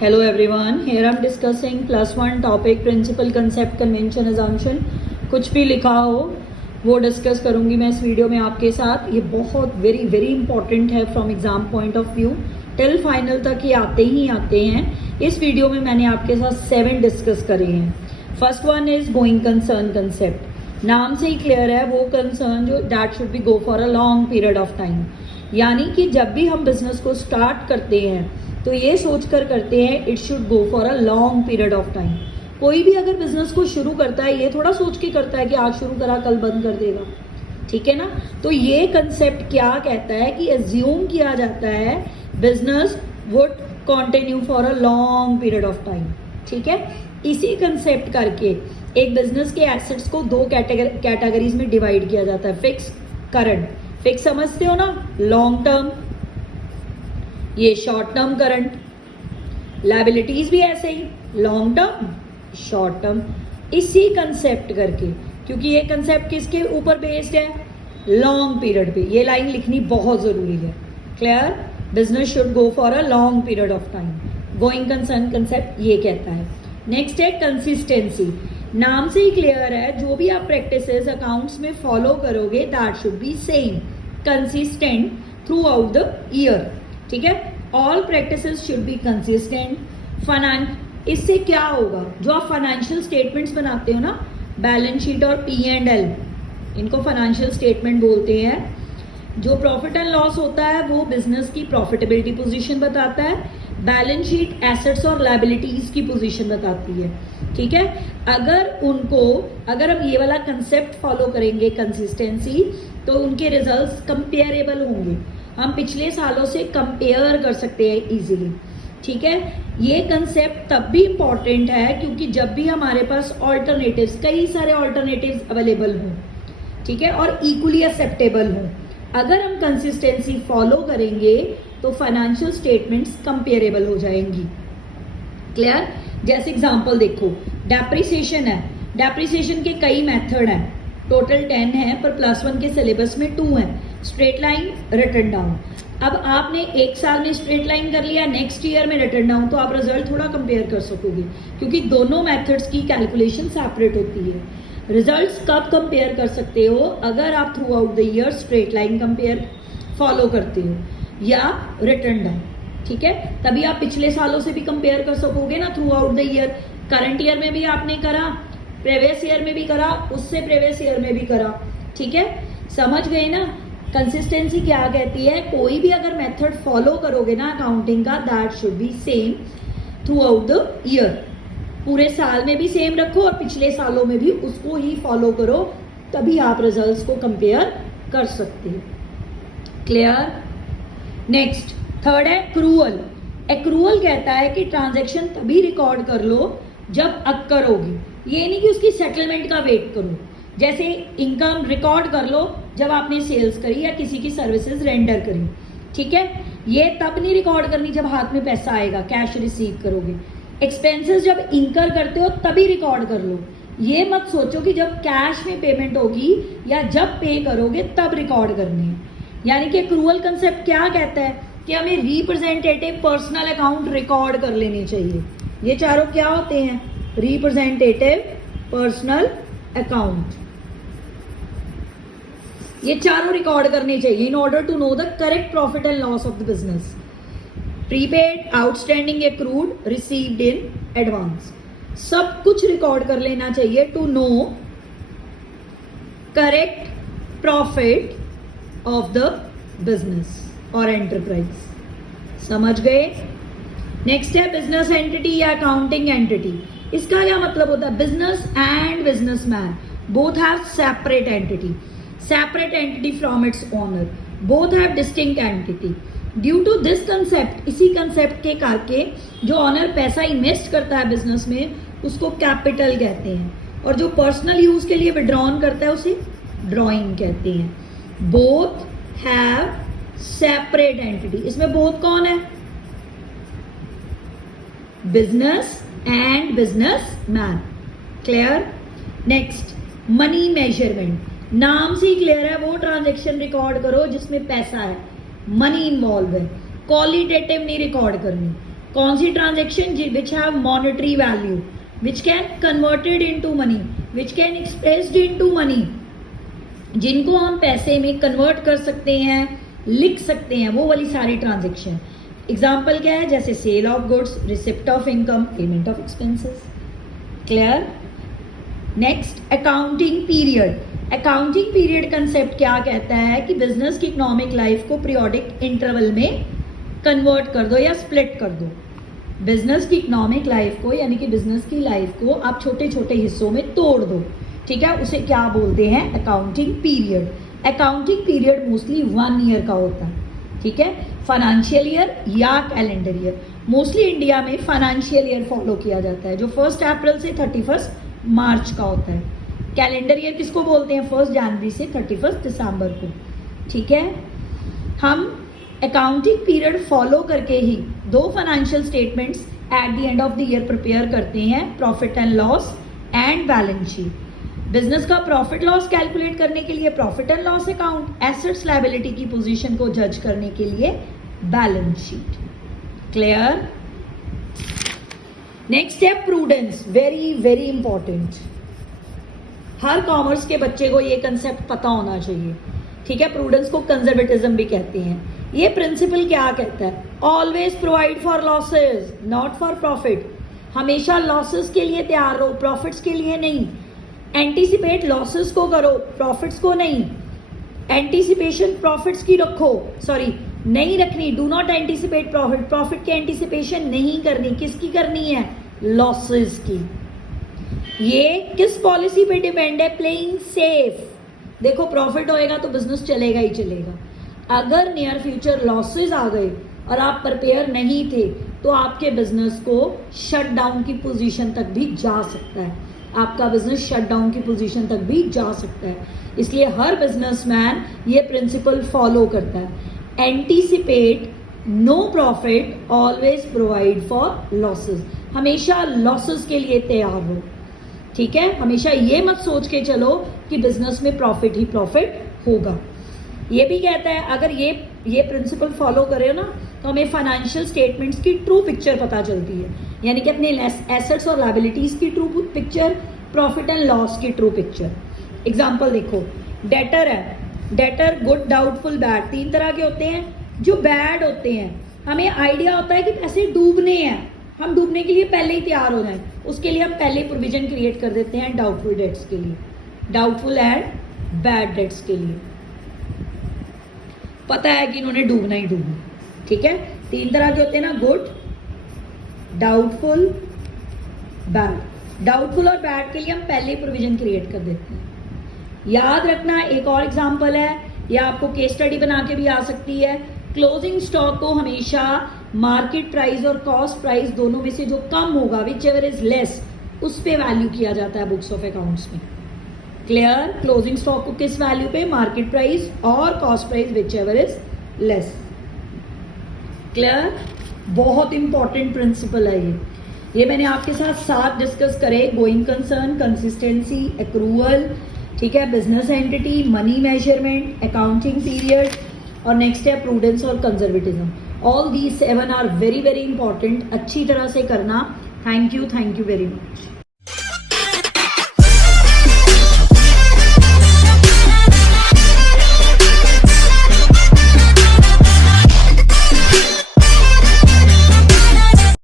Hello everyone, here I'm discussing +1 topic principal concept convention assumption। कुछ भी लिखा हो वो डिस्कस करूंगी मैं इस वीडियो में आपके साथ। ये बहुत वेरी इंपॉर्टेंट है from exam point of view, till final तक ये आते ही आते हैं। इस वीडियो में मैंने आपके साथ 7 डिस्कस करे हैं। First one is going concern concept. नाम से ही क्लियर है, वो कंसर्न जो that should be go for a long period of time. यानी कि जब भी हम बिजनेस को स्टार्ट करते हैं तो ये सोचकर करते हैं it should go for a long period of time. कोई भी अगर बिजनेस को शुरू करता है ये थोड़ा सोच के करता है कि आज शुरू करा कल बंद कर देगा, ठीक है ना। तो ये कंसेप्ट क्या कहता है कि एज्यूम किया जाता है business would continue for a long period of time, ठीक है। इसी कंसेप्ट करके एक बिजनेस के एसेट्स को 2 कैटेगरीज में डिवाइड किया जाता है, फिक्स करंट। फिक्स समझते हो ना, लॉन्ग टर्म, ये शॉर्ट टर्म करंट। लायबिलिटीज भी ऐसे ही, लॉन्ग टर्म शॉर्ट टर्म। इसी कंसेप्ट करके, क्योंकि ये कंसेप्ट किसके ऊपर बेस्ड है, लॉन्ग पीरियड पे। ये लाइन लिखनी बहुत जरूरी है। Clear, business should go for a long period of time. Going concern concept ये कहता है। नेक्स्ट है कंसिस्टेंसी। नाम से ही क्लियर है, जो भी आप प्रैक्टिसेस अकाउंट्स में फॉलो करोगे that should be same, consistent through out the year, ठीक है। All practices should be consistent. इससे क्या होगा, जो आप फाइनेंशियल स्टेटमेंट्स बनाते हो ना, बैलेंस शीट और P&L, इनको फाइनेंशियल स्टेटमेंट बोलते हैं। जो प्रॉफिट एंड लॉस होता है वो बिजनेस की प्रॉफिटेबिलिटी पोजीशन बताता है। बैलेंस शीट एसेट्स और लायबिलिटीज की पोजीशन बताती है, ठीक है। अगर हम ये वाला कंसेप्ट फॉलो करेंगे कंसिस्टेंसी, तो उनके रिजल्ट्स कंपेरेबल होंगे। हम पिछले सालों से कंपेयर कर सकते हैं इजीली, ठीक है। ये कंसेप्ट तब भी इंपॉर्टेंट है क्योंकि जब भी हमारे पास ऑल्टरनेटिव्स, कई सारे ऑल्टरनेटिव्स अवेलेबल हों, ठीक है, और इक्वली एक्सेप्टेबल हों, अगर हम कंसिस्टेंसी फॉलो करेंगे तो फाइनेंशियल स्टेटमेंट्स कंपेरेबल हो जाएंगी। क्लियर। जैसे एग्जांपल देखो, डेप्रिसिएशन है। डेप्रिसिएशन के कई मेथड हैं, टोटल 10 है, पर +1 के सिलेबस में 2 है। Straight line, return down. अब आपने एक साल में स्ट्रेट लाइन कर लिया, नेक्स्ट ईयर में रिटर्न डाउन, तो आप रिजल्ट थोड़ा कंपेयर कर सकोगे क्योंकि दोनों मेथड्स की कैलकुलेशन सेपरेट होती है। रिजल्ट्स कब कंपेयर कर सकते हो, अगर आप through out the year straight line compare follow करते हो या रिटर्न डाउन, ठीक है। तभी आप पिछले सालों से भी कंपेयर कर सकोगे ना through out the year. Current year में भी आपने करा, प्रीवियस ईयर में भी करा, उससे प्रीवियस ईयर में भी करा, ठीक है। समझ गए ना। कंसिस्टेंसी क्या कहती है, कोई भी अगर मेथड फॉलो करोगे ना अकाउंटिंग का, that should be same through out the year. पूरे साल में भी सेम रखो और पिछले सालों में भी उसको ही फॉलो करो, तभी आप रिजल्ट्स को कंपेयर कर सकते हो। क्लियर। नेक्स्ट, थर्ड है एक्रूअल। एक्रूअल कहता है कि ट्रांजैक्शन तभी रिकॉर्ड कर लो जब अक्कर होगी। ये नहीं कि उसकी सेटलमेंट का वेट करो। जैसे इनकम रिकॉर्ड कर लो जब आपने सेल्स करी या किसी की सर्विसेज रेंडर करी, ठीक है। ये तब नहीं रिकॉर्ड करनी जब हाथ में पैसा आएगा, कैश रिसीव करोगे। एक्सपेंसेस जब इनकर करते हो तभी रिकॉर्ड कर लो। ये मत सोचो कि जब कैश में पेमेंट होगी या जब पे करोगे तब रिकॉर्ड करनी है। यानी कि एक्रूअल कंसेप्ट क्या कहता है कि हमें रिप्रेजेंटेटिव पर्सनल अकाउंट रिकॉर्ड कर लेने चाहिए। ये चारों क्या होते हैं, रिप्रेजेंटेटिव पर्सनल अकाउंट, ये चारों रिकॉर्ड करने चाहिए in order to know the correct profit and loss of the business. Prepaid, outstanding, accrued, received in advance, सब कुछ रिकॉर्ड कर लेना चाहिए to know correct profit of the business और एंटरप्राइज। समझ गए। नेक्स्ट है बिजनेस एंटिटी या अकाउंटिंग एंटिटी। इसका क्या मतलब होता है, business and businessman both have separate entity, separate entity from its owner, both have distinct entity. Due to this concept, इसी कंसेप्ट के करके जो ऑनर पैसा इन्वेस्ट करता है बिजनेस में उसको कैपिटल कहते हैं, और जो पर्सनल यूज के लिए विड्रॉन करता है उसे ड्रॉइंग कहते हैं। Both have separate entity. इसमें बोथ कौन है, business and business man. Clear. Next, money measurement. नाम से ही क्लियर है, वो ट्रांजैक्शन रिकॉर्ड करो जिसमें पैसा है, मनी इन्वॉल्व है। क्वालिटेटिव नहीं रिकॉर्ड करनी, कौन सी transaction which have monetary value, which can converted into money, which can expressed into money, जिनको हम पैसे में कन्वर्ट कर सकते हैं, लिख सकते हैं, वो वाली सारी ट्रांजेक्शन। एग्जाम्पल क्या है, जैसे sale of goods, receipt of income, payment of expenses. Clear? Next, accounting period. Accounting period concept क्या कहता है कि बिजनेस की इकोनॉमिक लाइफ को पीरियोडिक इंटरवल में कन्वर्ट कर दो या स्प्लिट कर दो। बिजनेस की इकोनॉमिक लाइफ को यानी कि बिजनेस की लाइफ को आप छोटे छोटे हिस्सों में तोड़ दो, ठीक है, उसे क्या बोलते हैं, accounting period. Accounting period mostly 1 year का होता है, ठीक है, फाइनेंशियल ईयर या कैलेंडर ईयर। मोस्टली इंडिया में फाइनेंशियल ईयर फॉलो किया जाता है जो 1 अप्रैल से 31 मार्च का होता है। कैलेंडर ईयर किसको बोलते हैं, 1 जनवरी से 31 दिसंबर को, ठीक है। हम अकाउंटिंग पीरियड फॉलो करके ही 2 financial statements at the end of the year prepare करते हैं, profit and loss and balance sheet. Business का प्रॉफिट लॉस कैलकुलेट करने के लिए profit and loss account, assets liability की पोजीशन को जज करने के लिए बैलेंस शीट। क्लियर? नेक्स्ट है प्रूडेंस, वेरी वेरी इंपॉर्टेंट। हर कॉमर्स के बच्चे को ये कंसेप्ट पता होना चाहिए, ठीक है। प्रूडेंस को कंजर्वेटिज्म भी कहते हैं। ये प्रिंसिपल क्या कहता है, always provide for losses not for profit. हमेशा लॉसेस के लिए तैयार रहो, प्रॉफिट्स के लिए नहीं। एंटीसिपेट लॉसेस को करो, प्रॉफिट्स को नहीं। एंटीसिपेशन प्रॉफिट्स की रखो, सॉरी नहीं रखनी, do not anticipate profit. Profit की एंटीसिपेशन नहीं करनी, किसकी करनी है, लॉसेस की। ये किस पॉलिसी पे डिपेंड है, प्लेइंग सेफ। देखो प्रॉफिट होएगा तो बिजनेस चलेगा ही चलेगा। अगर नियर फ्यूचर लॉसेस आ गए और आप प्रिपेयर नहीं थे तो आपके बिजनेस को शट डाउन की पोजीशन तक भी जा सकता है, आपका बिजनेस शट डाउन की पोजीशन तक भी जा सकता है। इसलिए हर बिजनेसमैन ये प्रिंसिपल फॉलो करता है, anticipate no profit, always provide for losses. हमेशा लॉसेस के लिए तैयार हो, ठीक है। हमेशा ये मत सोच के चलो कि बिजनेस में प्रॉफिट ही प्रॉफिट होगा। ये भी कहता है अगर ये प्रिंसिपल फॉलो करे ना तो हमें फाइनेंशियल स्टेटमेंट्स की ट्रू पिक्चर पता चलती है, यानी कि अपने एसेट्स और लायबिलिटीज की true picture, profit and loss की ट्रू पिक्चर। एग्जांपल देखो, डेटर है, डेटर गुड, डाउटफुल, बैड, 3 तरह के होते हैं। जो बैड होते हैं हमें आइडिया होता है कि पैसे डूबने हैं, हम डूबने के लिए पहले ही तैयार हो जाएं, उसके लिए हम पहले प्रोविजन क्रिएट कर देते हैं डाउटफुल डेट्स के लिए, डाउटफुल एंड बैड डेट्स के लिए। पता है कि इन्होंने डूबना ही डूबना, ठीक है। 3 तरह के होते हैं ना, गुड, डाउटफुल, बैड। डाउटफुल और बैड के लिए हम पहले प्रोविजन क्रिएट कर देते हैं। याद रखना, एक और एग्जांपल है, या आपको केस स्टडी बना के भी आ सकती है। क्लोजिंग स्टॉक को हमेशा मार्केट प्राइस और कॉस्ट प्राइस दोनों में से जो कम होगा, विच एवर इज लेस, उस पे वैल्यू किया जाता है बुक्स ऑफ अकाउंट्स में। क्लियर? क्लोजिंग स्टॉक को किस वैल्यू पे, मार्केट प्राइस और cost price which ever is less. Clear? बहुत इंपॉर्टेंट प्रिंसिपल है ये मैंने आपके साथ 7 डिस्कस करे, गोइंग कंसर्न, कंसिस्टेंसी, एक्रूअल, ठीक है, business entity, money measurement, accounting period, और नेक्स्ट है प्रूडेंस और conservatism. All these 7 are very very important. अच्छी तरह से करना। Thank you very much.